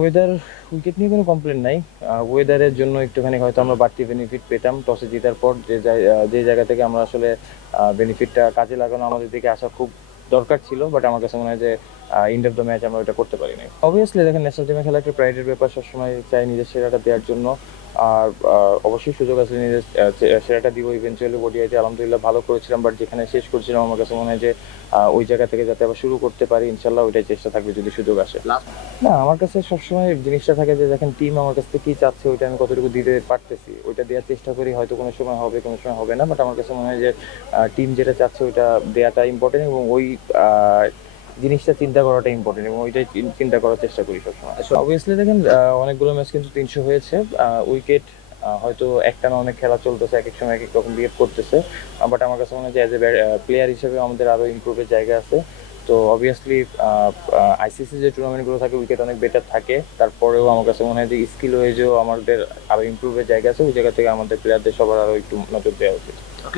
Weather wicket নিয়ে কোনো complain নাই। ওয়েদারের জন্য একটুখানি হয়তো আমরা বাড়তি বেনিফিট পেতাম। টসে জেতার পর যে যে জায়গা থেকে আমরা আসলে বেনিফিটটা কাজে লাগানো আমাদের দিকে আসা খুব দরকার ছিল বাট আমার কাছে মনে হয় যে ইন্ড অফ দ্য ম্যাচ আমরা ওটা করতে পারিনি। অবভিয়াসলি দেখেন ন্যাশনাল টিমে খেলা একটা প্রাইডের ব্যাপার সবসময় চাই নিজের সেরাটা দেওয়ার জন্য। আর অবশ্যই সুযোগ আছে নিজের সেরাটা দিব ইভেন্চুয়ালি ওডিআইতে আলহামদুলিল্লাহ ভালো করেছিলাম বাট যেখানে শেষ করছিলাম আমার কাছে মনে হয় যে ওই জায়গা থেকে যাতে আবার শুরু করতে পারি ইনশাল্লাহ ওইটাই চেষ্টা থাকবে যদি সুযোগ আসে। না আমার কাছে সবসময় জিনিসটা থাকে যে দেখেন টিম আমার কাছ থেকে কি চাচ্ছে ওইটা আমি কতটুকু দিতে পারতেছি। ওইটা দেওয়ার চেষ্টা করি হয়তো কোনো সময় হবে কোনো সময় হবে না বাট আমার কাছে মনে হয় যে টিম যেটা চাচ্ছে ওইটা দেওয়াটা ইম্পর্টেন্ট এবং ওই আহ, জিনিসটা চিন্তা করাটা ইম্পর্টেন্ট এবং ওইটাই চিন্তা করার চেষ্টা করি সবসময়। অবভিয়াসলি দেখেন অনেকগুলো ম্যাচ কিন্তু তিনশো হয়েছে। উইকেট হয়তো একটা না অনেক খেলা চলতেছে, এক এক সময় এক এক রকম বিহেভ করতেছে। বাট আমার কাছে মনে হয় যে অ্যাজ এ প্লেয়ার হিসেবে আমাদের আরও ইমপ্রুভের জায়গা আছে। তো অবভিয়াসলি আইসিসি যে টুর্নামেন্টগুলো থাকে উইকেট অনেক বেটার থাকে। তারপরেও আমার কাছে মনে হয় যে স্কিল ওয়েজেও আমাদের আরও ইমপ্রুভের জায়গা আছে। ওই জায়গা থেকে আমাদের প্লেয়ারদের সবার আরও একটু নজর দেওয়া উচিত।